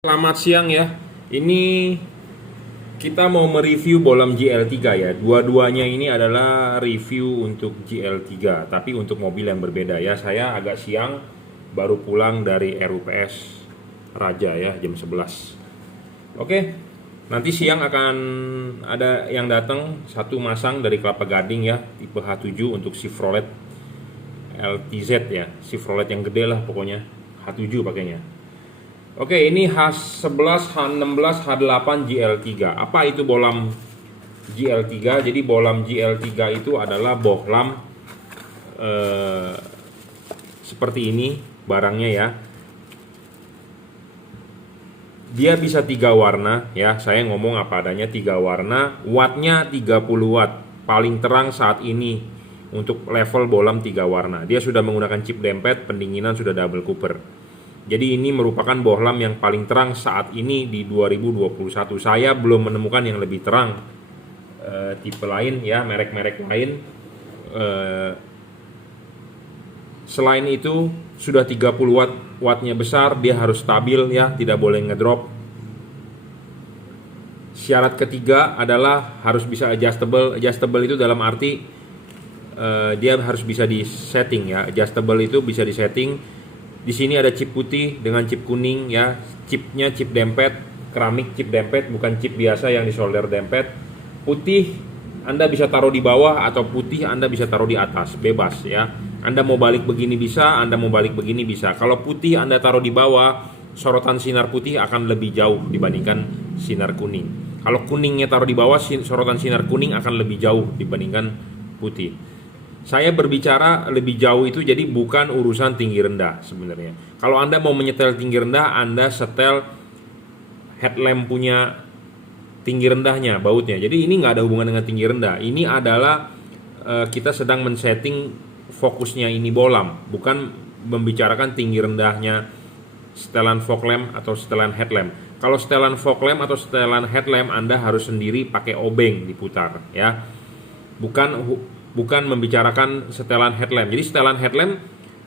Selamat siang ya. Ini kita mau mereview bolam GL3 ya. Dua-duanya ini adalah review untuk GL3, tapi untuk mobil yang berbeda ya. Saya agak siang baru pulang dari RUPS Raja ya, jam 11. Oke. Nanti siang akan ada yang datang satu masang dari Kelapa Gading ya, tipe H7 untuk Chevrolet LTZ ya. Chevrolet yang gede lah pokoknya. H7 pakainya. Oke, ini H11, H16, H8 GL3. Apa itu bohlam GL3? Jadi bohlam GL3 itu adalah bohlam seperti ini barangnya ya. Dia bisa 3 warna ya. Saya ngomong apa adanya, 3 warna. Wattnya 30 watt. Paling terang saat ini untuk level bohlam 3 warna. Dia sudah menggunakan chip dempet, pendinginan sudah double cooper. Jadi ini merupakan bohlam yang paling terang saat ini di 2021. Saya belum menemukan yang lebih terang tipe lain ya, merek-merek lain. Selain itu sudah 30 watt, wattnya besar, dia harus stabil ya, tidak boleh ngedrop. Syarat ketiga adalah harus bisa adjustable. Adjustable itu dalam arti dia harus bisa disetting ya. Adjustable itu bisa disetting. Di sini ada chip putih dengan chip kuning ya. Chipnya chip dempet, keramik chip dempet, bukan chip biasa yang disolder dempet. Putih Anda bisa taruh di bawah atau putih Anda bisa taruh di atas, bebas ya. Anda mau balik begini bisa, Anda mau balik begini bisa. Kalau putih Anda taruh di bawah, sorotan sinar putih akan lebih jauh dibandingkan sinar kuning. Kalau kuningnya taruh di bawah, sorotan sinar kuning akan lebih jauh dibandingkan putih. Saya berbicara lebih jauh itu jadi bukan urusan tinggi rendah sebenarnya. Kalau Anda mau menyetel tinggi rendah, Anda setel headlamp punya tinggi rendahnya, bautnya. Jadi ini nggak ada hubungan dengan tinggi rendah. Ini adalah kita sedang men-setting fokusnya ini bohlam, bukan membicarakan tinggi rendahnya setelan fog lamp atau setelan headlamp. Kalau setelan fog lamp atau setelan headlamp Anda harus sendiri pakai obeng diputar ya. Bukan membicarakan setelan headlamp. Jadi setelan headlamp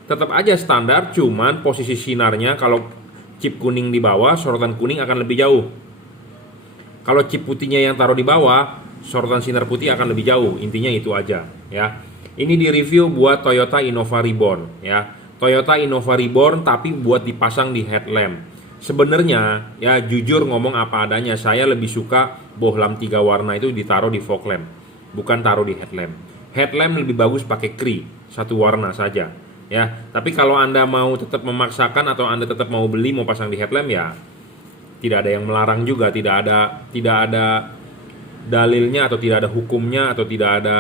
tetap aja standar, cuman posisi sinarnya kalau chip kuning di bawah, sorotan kuning akan lebih jauh. Kalau chip putihnya yang taruh di bawah, sorotan sinar putih akan lebih jauh. Intinya itu aja ya. Ini di review buat Toyota Innova Reborn ya. Toyota Innova Reborn tapi buat dipasang di headlamp. Sebenarnya ya jujur ngomong apa adanya, saya lebih suka bohlam 3 warna itu ditaruh di fog lamp, bukan taruh di headlamp. Headlamp lebih bagus pakai kri, satu warna saja ya. Tapi kalau Anda mau tetap memaksakan atau Anda tetap mau beli, mau pasang di headlamp ya tidak ada yang melarang juga, tidak ada dalilnya atau tidak ada hukumnya atau tidak ada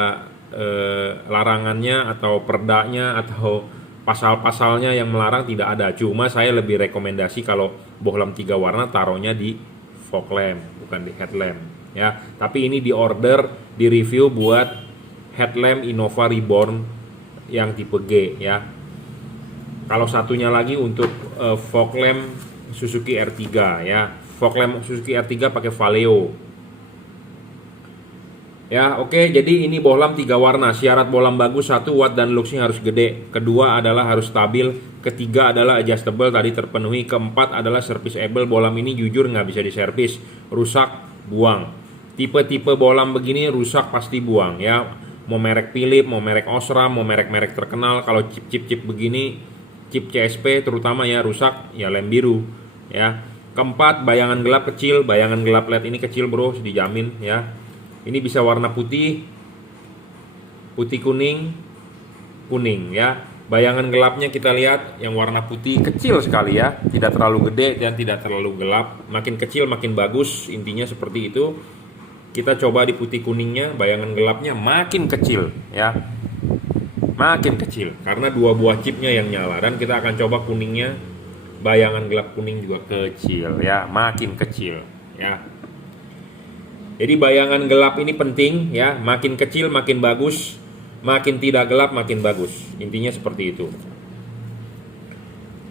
larangannya atau perdanya atau pasal-pasalnya yang melarang, tidak ada. Cuma saya lebih rekomendasi kalau bohlam 3 warna taruhnya di fog lamp bukan di headlamp ya. Tapi ini di order, di review buat headlamp Innova Reborn yang tipe G ya. Kalau satunya lagi untuk fog lamp Suzuki R3 ya. Fog lamp Suzuki R3 pakai Valeo. Ya, oke, jadi ini bohlam 3 warna. Syarat bohlam bagus, 1 watt dan luxnya harus gede. Kedua adalah harus stabil. Ketiga adalah adjustable, tadi terpenuhi. Keempat adalah serviceable. Bohlam ini jujur nggak bisa diservis, rusak buang. Tipe-tipe bohlam begini rusak pasti buang ya. Mau merek Philips, mau merek Osram, mau merek-merek terkenal, kalau chip begini, chip CSP terutama ya rusak, ya lem biru ya. Keempat, bayangan gelap kecil, bayangan gelap LED ini kecil bro, dijamin ya. Ini bisa warna putih, putih kuning, kuning ya. Bayangan gelapnya kita lihat yang warna putih kecil sekali ya, tidak terlalu gede dan tidak terlalu gelap. Makin kecil makin bagus, intinya seperti itu. Kita coba di putih kuningnya, bayangan gelapnya makin kecil ya, makin kecil karena 2 buah chipnya yang nyala. Dan kita akan coba kuningnya, bayangan gelap kuning juga kecil ya, makin kecil ya. Jadi bayangan gelap ini penting ya, makin kecil makin bagus, makin tidak gelap makin bagus, intinya seperti itu.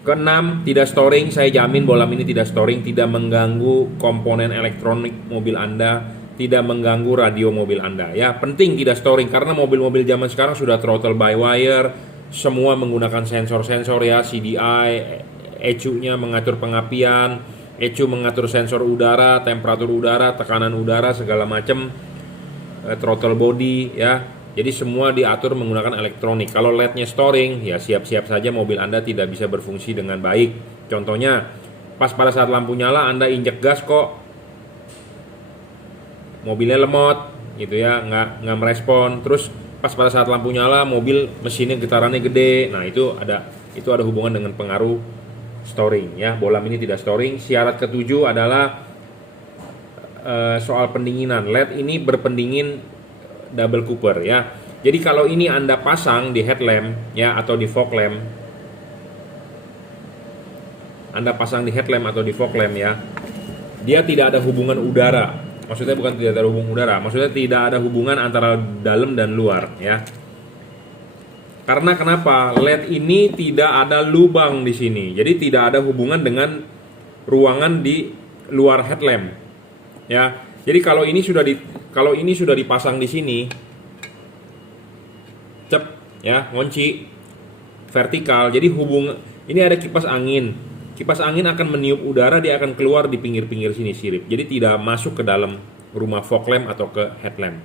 Keenam, tidak storing. Saya jamin bohlam ini tidak storing, tidak mengganggu komponen elektronik mobil Anda, tidak mengganggu radio mobil Anda ya. Penting tidak storing karena mobil-mobil zaman sekarang sudah throttle by wire, semua menggunakan sensor-sensor ya, CDI, ECU-nya mengatur pengapian, ECU mengatur sensor udara, temperatur udara, tekanan udara, segala macam, throttle body ya. Jadi semua diatur menggunakan elektronik. Kalau LED-nya storing, ya siap-siap saja mobil Anda tidak bisa berfungsi dengan baik. Contohnya, pas pada saat lampu nyala Anda injek gas kok mobilnya lemot gitu ya, nggak merespon. Terus pas pada saat lampu nyala mobil mesinnya getarannya gede. Nah, itu ada hubungan dengan pengaruh storing ya. Bolam ini tidak storing. Syarat ketujuh adalah soal pendinginan. LED ini berpendingin double Cooper ya. Jadi kalau ini Anda pasang di headlamp ya atau di fog lamp, Anda pasang di headlamp atau di fog lamp ya, dia tidak ada hubungan udara. Maksudnya bukan tidak ada hubungan udara, maksudnya tidak ada hubungan antara dalam dan luar ya. Karena kenapa? LED ini tidak ada lubang di sini. Jadi tidak ada hubungan dengan ruangan di luar headlamp ya. Jadi kalau ini sudah dipasang di sini, cep ya, ngunci vertikal. Jadi ini ada kipas angin. Kipas angin akan meniup udara, dia akan keluar di pinggir-pinggir sini sirip. Jadi tidak masuk ke dalam rumah fog lamp atau ke headlamp.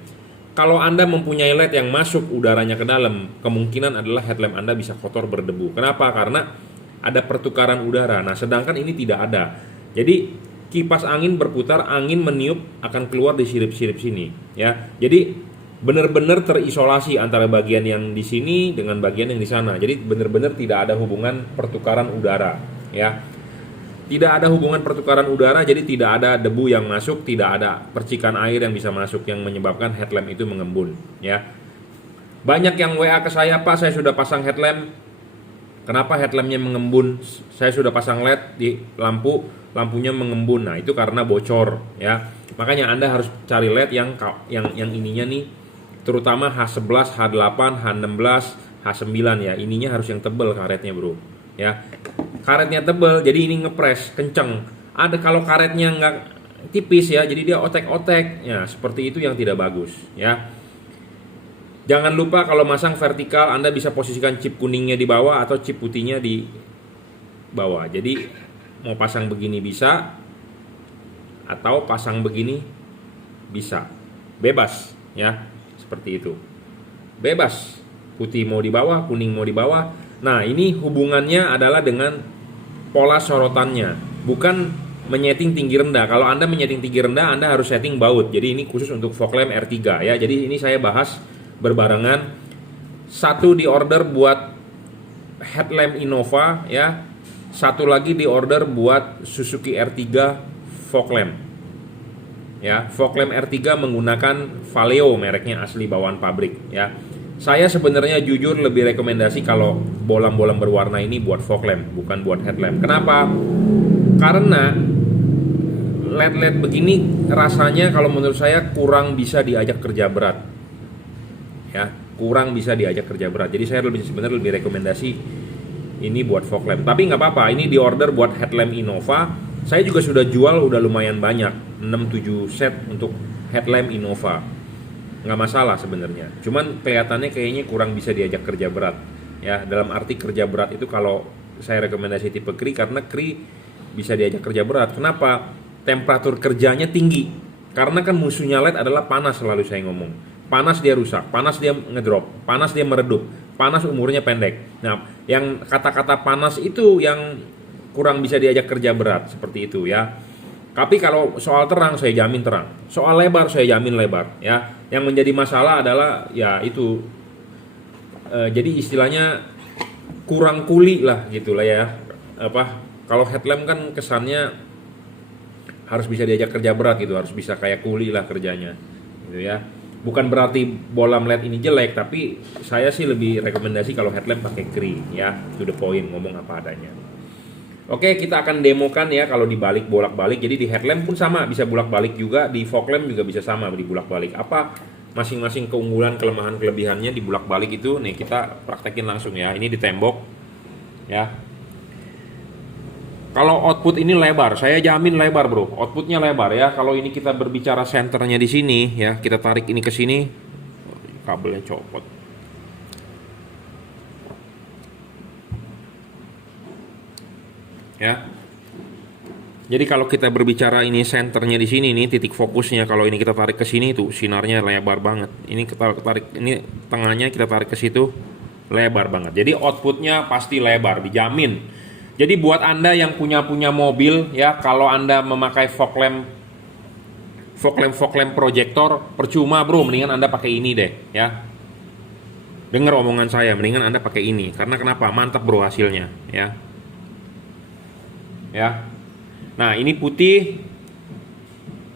Kalau Anda mempunyai LED yang masuk udaranya ke dalam, kemungkinan adalah headlamp Anda bisa kotor berdebu. Kenapa? Karena ada pertukaran udara. Nah, sedangkan ini tidak ada. Jadi kipas angin berputar, angin meniup akan keluar di sirip-sirip sini ya. Jadi benar-benar terisolasi antara bagian yang di sini dengan bagian yang di sana. Jadi benar-benar tidak ada hubungan pertukaran udara ya. Tidak ada hubungan pertukaran udara, jadi tidak ada debu yang masuk, tidak ada percikan air yang bisa masuk yang menyebabkan headlamp itu mengembun ya. Banyak yang WA ke saya, "Pak, saya sudah pasang headlamp. Kenapa headlampnya mengembun? Saya sudah pasang LED di lampunya mengembun." Nah, itu karena bocor ya. Makanya Anda harus cari LED yang ininya nih, terutama H11, H8, H16, H9 ya. Ininya harus yang tebal karetnya, Bro. Ya. Karetnya tebal, jadi ini ngepres kenceng. Ada kalau karetnya nggak tipis ya, jadi dia otek-otek. Ya, seperti itu yang tidak bagus ya. Jangan lupa kalau masang vertikal Anda bisa posisikan chip kuningnya di bawah atau chip putihnya di bawah. Jadi mau pasang begini bisa atau pasang begini bisa. Bebas ya, seperti itu. Bebas. Putih mau di bawah, kuning mau di bawah. Nah, ini hubungannya adalah dengan pola sorotannya, bukan menyeting tinggi rendah. Kalau Anda menyeting tinggi rendah, Anda harus setting baut. Jadi ini khusus untuk fog lamp R3 ya. Jadi ini saya bahas berbarengan. Satu di order buat headlamp Innova ya, satu lagi di order buat Suzuki R3 fog lamp ya. Fog lamp R3 menggunakan Valeo, mereknya asli bawaan pabrik ya. Saya sebenarnya jujur lebih rekomendasi kalau bolam-bolam berwarna ini buat fog lamp, bukan buat headlamp. Kenapa? Karena LED-LED begini rasanya kalau menurut saya kurang bisa diajak kerja berat ya, kurang bisa diajak kerja berat. Jadi saya sebenarnya lebih rekomendasi ini buat fog lamp. Tapi nggak apa-apa, ini di order buat headlamp Innova. Saya juga sudah jual udah lumayan banyak, 6-7 set untuk headlamp Innova. Nggak masalah sebenarnya. Cuman kelihatannya kayaknya kurang bisa diajak kerja berat ya. Dalam arti kerja berat itu kalau saya rekomendasi tipe Kri, karena Kri bisa diajak kerja berat. Kenapa? Temperatur kerjanya tinggi. Karena kan musuhnya LED adalah panas, selalu saya ngomong. Panas dia rusak, panas dia ngedrop, panas dia meredup, panas umurnya pendek. Nah, yang kata-kata panas itu yang kurang bisa diajak kerja berat, seperti itu ya. Tapi kalau soal terang saya jamin terang, soal lebar saya jamin lebar ya. Yang menjadi masalah adalah ya itu, jadi istilahnya kurang kuli lah gitulah ya. Kalau headlamp kan kesannya harus bisa diajak kerja berat gitu, harus bisa kayak kuli lah kerjanya gitu ya. Bukan berarti bolam LED ini jelek, tapi saya sih lebih rekomendasi kalau headlamp pakai Kri ya, to the point, ngomong apa adanya. Oke, kita akan demokan ya kalau dibalik bolak-balik. Jadi di headlamp pun sama, bisa bolak-balik juga, di fog lamp juga bisa sama dibolak-balik. Apa masing-masing keunggulan, kelemahan, kelebihannya di bolak-balik itu nih kita praktekin langsung ya. Ini di tembok ya. Kalau output ini lebar, saya jamin lebar, Bro. Outputnya lebar ya. Kalau ini kita berbicara senternya di sini ya, kita tarik ini ke sini, kabelnya copot. Ya. Jadi kalau kita berbicara ini senternya di sini nih, titik fokusnya, kalau ini kita tarik ke sini tuh sinarnya lebar banget. Ini kita tarik, ini tengahnya kita tarik ke situ, lebar banget. Jadi outputnya pasti lebar, dijamin. Jadi buat Anda yang punya mobil ya, kalau Anda memakai fog lamp proyektor, percuma bro, mendingan Anda pakai ini deh ya. Dengar omongan saya, mendingan Anda pakai ini. Karena kenapa? Mantap bro hasilnya ya. Ya. Nah ini putih,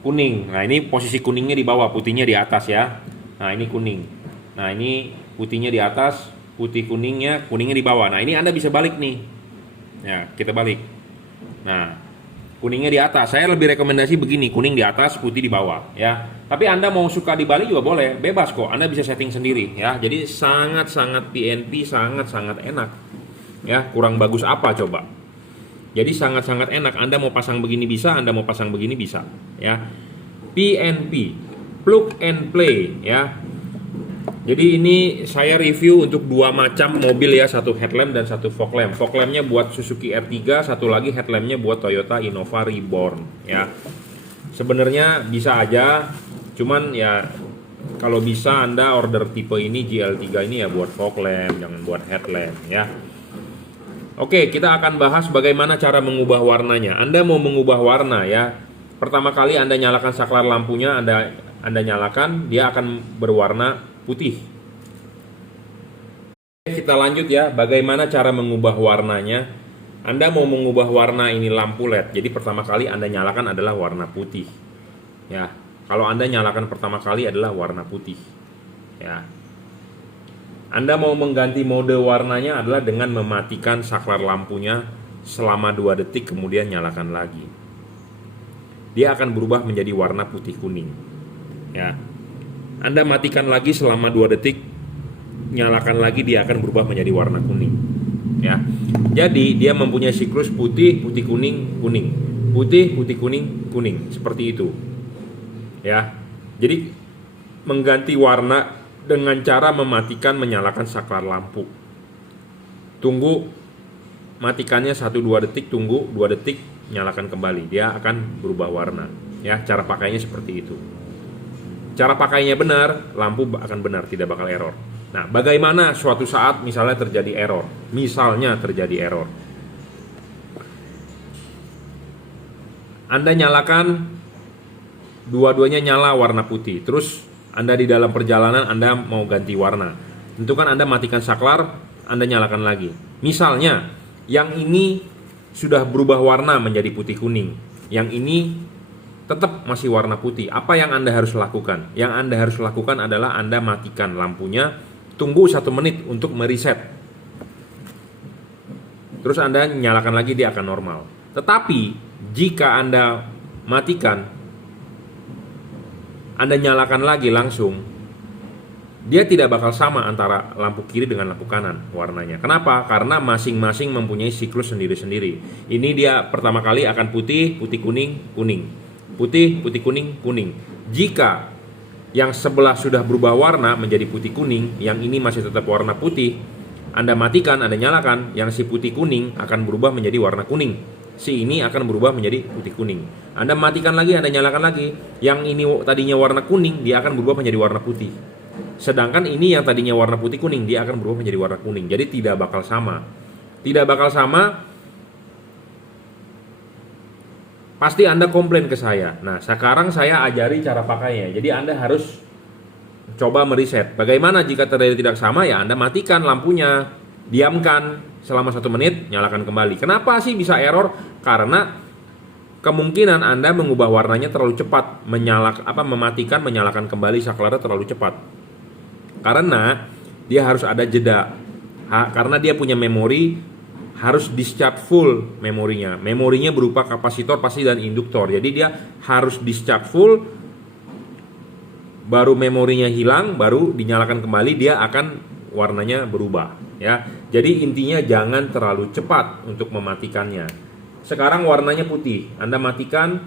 kuning. Nah ini posisi kuningnya di bawah, putihnya di atas ya. Nah ini kuning. Nah ini putihnya di atas, putih kuningnya di bawah. Nah ini Anda bisa balik nih. Ya kita balik. Nah kuningnya di atas. Saya lebih rekomendasi begini, kuning di atas, putih di bawah ya. Tapi Anda mau suka dibalik juga boleh, bebas kok. Anda bisa setting sendiri ya. Jadi sangat-sangat PNP, sangat-sangat enak. Ya kurang bagus apa coba? Jadi sangat-sangat enak. Anda mau pasang begini bisa, Anda mau pasang begini bisa, ya. PNP, plug and play, ya. Jadi ini saya review untuk dua macam mobil ya, satu headlamp dan satu fog lamp. Fog lampnya buat Suzuki R3, satu lagi headlampnya buat Toyota Innova Reborn, ya. Sebenarnya bisa aja, cuman ya kalau bisa Anda order tipe ini GL3 ini ya buat fog lamp, jangan buat headlamp, ya. Oke, kita akan bahas bagaimana cara mengubah warnanya. Anda mau mengubah warna ya. Pertama kali Anda nyalakan saklar lampunya, Anda nyalakan, dia akan berwarna putih. Kita lanjut ya, bagaimana cara mengubah warnanya. Anda mau mengubah warna ini lampu LED. Jadi pertama kali Anda nyalakan adalah warna putih. Ya. Kalau Anda nyalakan pertama kali adalah warna putih. Ya. Anda mau mengganti mode warnanya adalah dengan mematikan saklar lampunya selama 2 detik kemudian nyalakan lagi. Dia akan berubah menjadi warna putih kuning. Ya. Anda matikan lagi selama 2 detik, nyalakan lagi, dia akan berubah menjadi warna kuning. Ya. Jadi dia mempunyai siklus putih, putih kuning, kuning. Putih, putih kuning, kuning. Seperti itu. Ya. Jadi mengganti warna dengan cara mematikan menyalakan saklar lampu. Tunggu, matikannya 1-2 detik, tunggu 2 detik, nyalakan kembali, dia akan berubah warna. Ya, cara pakainya seperti itu. Cara pakainya benar, lampu akan benar, tidak bakal error. Nah, bagaimana suatu saat misalnya terjadi error? Misalnya terjadi error. Anda nyalakan, dua-duanya nyala warna putih, terus Anda di dalam perjalanan Anda mau ganti warna. Tentukan Anda matikan saklar, Anda nyalakan lagi. Misalnya, yang ini sudah berubah warna menjadi putih kuning. Yang ini tetap masih warna putih. Apa yang Anda harus lakukan? Yang Anda harus lakukan adalah Anda matikan lampunya, tunggu 1 menit untuk mereset. Terus Anda nyalakan lagi, dia akan normal. Tetapi, jika Anda matikan, Anda nyalakan lagi langsung, dia tidak bakal sama antara lampu kiri dengan lampu kanan warnanya. Kenapa? Karena masing-masing mempunyai siklus sendiri-sendiri. Ini dia pertama kali akan putih, putih kuning, kuning. Putih, putih kuning, kuning. Jika yang sebelah sudah berubah warna menjadi putih kuning, yang ini masih tetap warna putih, Anda matikan, Anda nyalakan, yang si putih kuning akan berubah menjadi warna kuning. Si ini akan berubah menjadi putih kuning. Anda matikan lagi, Anda nyalakan lagi. Yang ini tadinya warna kuning, dia akan berubah menjadi warna putih. Sedangkan ini yang tadinya warna putih kuning, dia akan berubah menjadi warna kuning. Jadi tidak bakal sama. Tidak bakal sama. Pasti Anda komplain ke saya. Nah, sekarang saya ajari cara pakainya. Jadi Anda harus coba mereset. Bagaimana jika terjadi tidak sama? Ya Anda matikan lampunya, diamkan selama 1 menit, nyalakan kembali. Kenapa sih bisa error? Karena kemungkinan Anda mengubah warnanya terlalu cepat, mematikan, menyalakan kembali saklarnya terlalu cepat. Karena dia harus ada jeda. Karena dia punya memori, harus discharge full memorinya. Memorinya berupa kapasitor pasti dan induktor. Jadi dia harus discharge full, baru memorinya hilang, baru dinyalakan kembali, dia akan warnanya berubah ya. Jadi intinya jangan terlalu cepat untuk mematikannya. Sekarang warnanya putih, Anda matikan,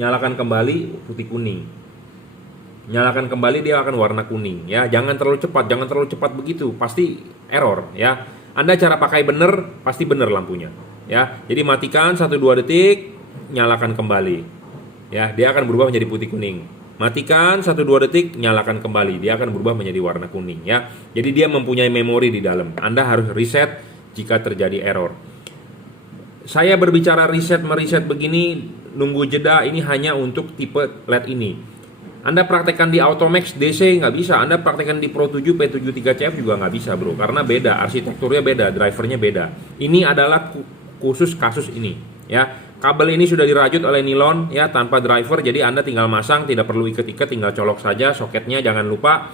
nyalakan kembali, putih kuning. Nyalakan kembali, dia akan warna kuning ya. Jangan terlalu cepat begitu, pasti error ya. Anda cara pakai benar, pasti benar lampunya ya. Jadi matikan 1-2 detik, nyalakan kembali. Ya, dia akan berubah menjadi putih kuning. Matikan 1-2 detik, nyalakan kembali. Dia akan berubah menjadi warna kuning ya. Jadi dia mempunyai memori di dalam. Anda harus reset jika terjadi error. Saya berbicara meriset begini, nunggu jeda ini hanya untuk tipe LED ini. Anda praktekkan di Automax DC nggak bisa, Anda praktekkan di Pro 7 P73CF juga nggak bisa bro, karena beda, arsitekturnya beda, drivernya beda. Ini adalah khusus kasus ini ya. Kabel ini sudah dirajut oleh nilon ya, tanpa driver, jadi Anda tinggal masang, tidak perlu ikat-ikat, tinggal colok saja soketnya. Jangan lupa,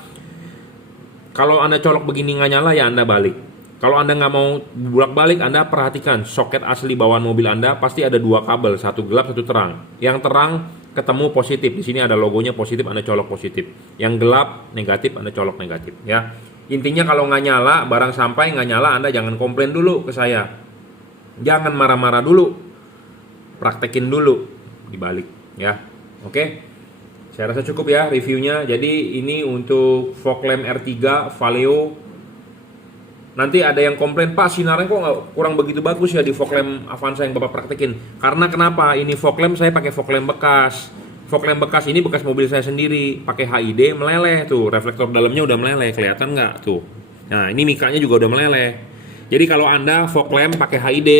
kalau Anda colok begini nggak nyala ya Anda balik. Kalau Anda nggak mau bolak-balik, Anda perhatikan soket asli bawaan mobil Anda pasti ada 2 kabel, satu gelap, satu terang. Yang terang ketemu positif, di sini ada logonya positif, Anda colok positif. Yang gelap negatif, Anda colok negatif ya. Intinya kalau nggak nyala, barang sampai nggak nyala, Anda jangan komplain dulu ke saya. Jangan marah-marah dulu, praktekin dulu dibalik ya. Oke, saya rasa cukup ya reviewnya. Jadi ini untuk fog lamp R3 Valeo. Nanti ada yang komplain, Pak sinarnya kok nggak kurang begitu bagus ya di fog lamp Avanza yang Bapak praktekin. Karena kenapa? Ini fog lamp saya pakai fog lamp bekas. Fog lamp bekas ini bekas mobil saya sendiri, pakai HID meleleh tuh, reflektor dalamnya udah meleleh, kelihatan nggak tuh? Nah ini mikanya juga udah meleleh. Jadi kalau Anda fog lamp pakai HID,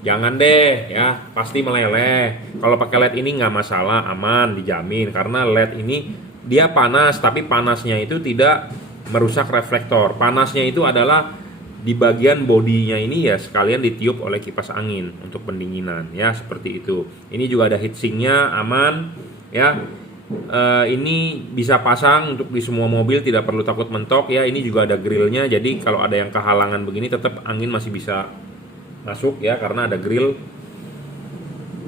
jangan deh ya, pasti meleleh. Kalau pakai LED ini nggak masalah, aman, dijamin. Karena LED ini dia panas, tapi panasnya itu tidak merusak reflektor. Panasnya itu adalah di bagian bodinya ini ya, sekalian ditiup oleh kipas angin untuk pendinginan ya, seperti itu. Ini juga ada heatsinknya, aman ya. Ini bisa pasang untuk di semua mobil, tidak perlu takut mentok ya. Ini juga ada grillnya, jadi kalau ada yang kehalangan begini tetap angin masih bisa masuk ya, karena ada grill.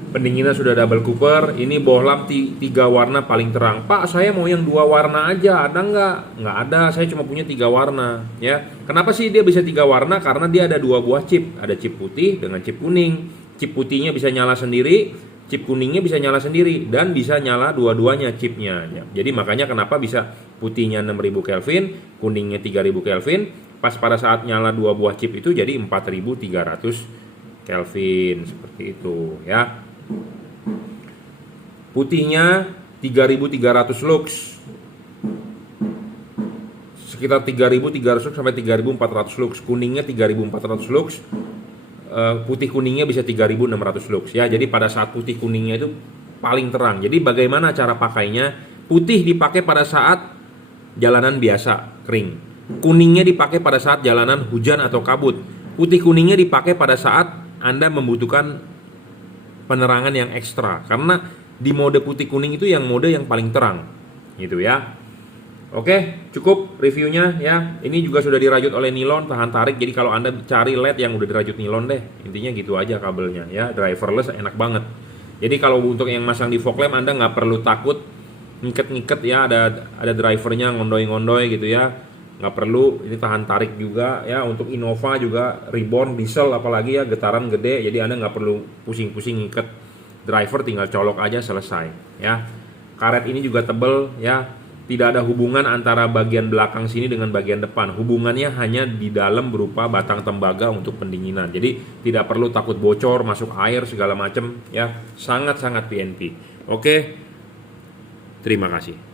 Pendinginan sudah double cooper. Ini bohlam 3 warna paling terang. Pak saya mau yang 2 warna aja, ada nggak? Nggak ada, saya cuma punya 3 warna ya. Kenapa sih dia bisa 3 warna? Karena dia ada 2 buah chip, ada chip putih dengan chip kuning. Chip putihnya bisa nyala sendiri, chip kuningnya bisa nyala sendiri, dan bisa nyala dua-duanya chipnya ya. Jadi makanya kenapa bisa putihnya 6000 Kelvin, kuningnya 3000 Kelvin. Pas pada saat nyala 2 buah chip itu jadi 4300 Kelvin, seperti itu ya. Putihnya 3300 lux, sekitar 3300 lux sampai 3400 lux. Kuningnya 3400 lux, putih kuningnya bisa 3600 lux ya. Jadi pada saat putih kuningnya itu paling terang. Jadi bagaimana cara pakainya? Putih dipakai pada saat jalanan biasa kering, kuningnya dipakai pada saat jalanan hujan atau kabut. Putih kuningnya dipakai pada saat Anda membutuhkan penerangan yang ekstra, karena di mode putih kuning itu yang mode yang paling terang gitu ya. Oke, cukup reviewnya ya. Ini juga sudah dirajut oleh nilon tahan tarik, jadi kalau Anda cari LED yang udah dirajut nilon deh, intinya gitu aja kabelnya ya. Driverless enak banget. Jadi kalau untuk yang masang di fog lamp, Anda nggak perlu takut ngiket ya, ada drivernya ngondoy gitu ya, nggak perlu. Ini tahan tarik juga ya. Untuk Innova juga reborn diesel apalagi ya, getaran gede, jadi Anda nggak perlu pusing-pusing ngiket. Driver tinggal colok aja, selesai ya. Karet ini juga tebel ya, tidak ada hubungan antara bagian belakang sini dengan bagian depan. Hubungannya hanya di dalam berupa batang tembaga untuk pendinginan. Jadi tidak perlu takut bocor, masuk air segala macam ya. Sangat-sangat PNP. Oke, terima kasih.